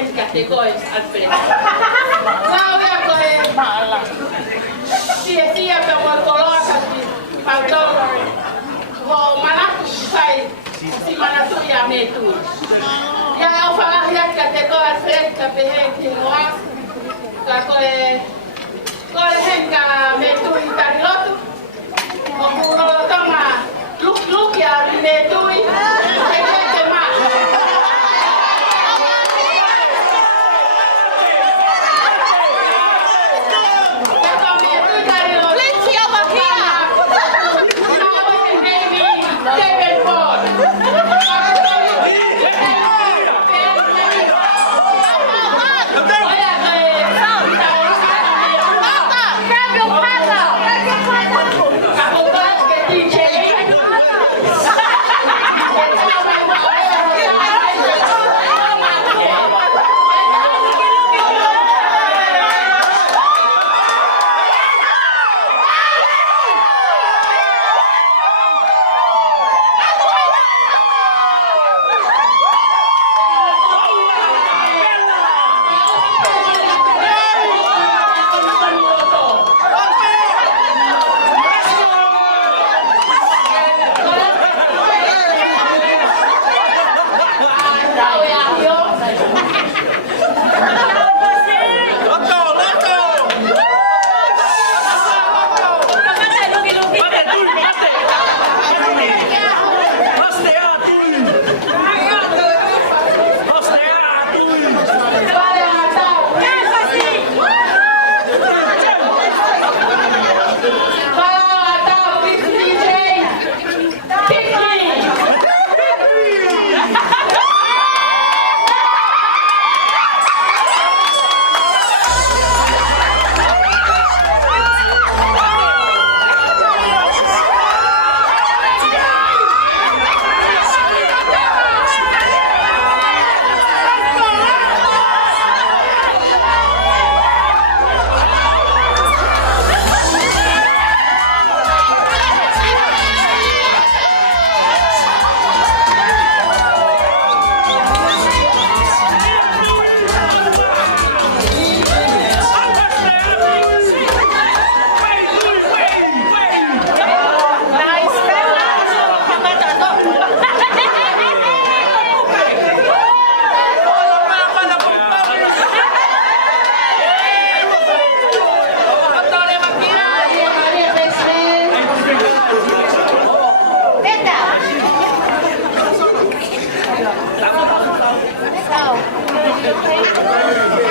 hen categories Alfred. Now we are going sia pe kolor kasi pagdong ho manatu sai si manatu ya metu. Ya au falah ya categories Alfred pe hen kinwa ka ko hen ka metu itarilotu. Kalau tama look ya metui Thank you.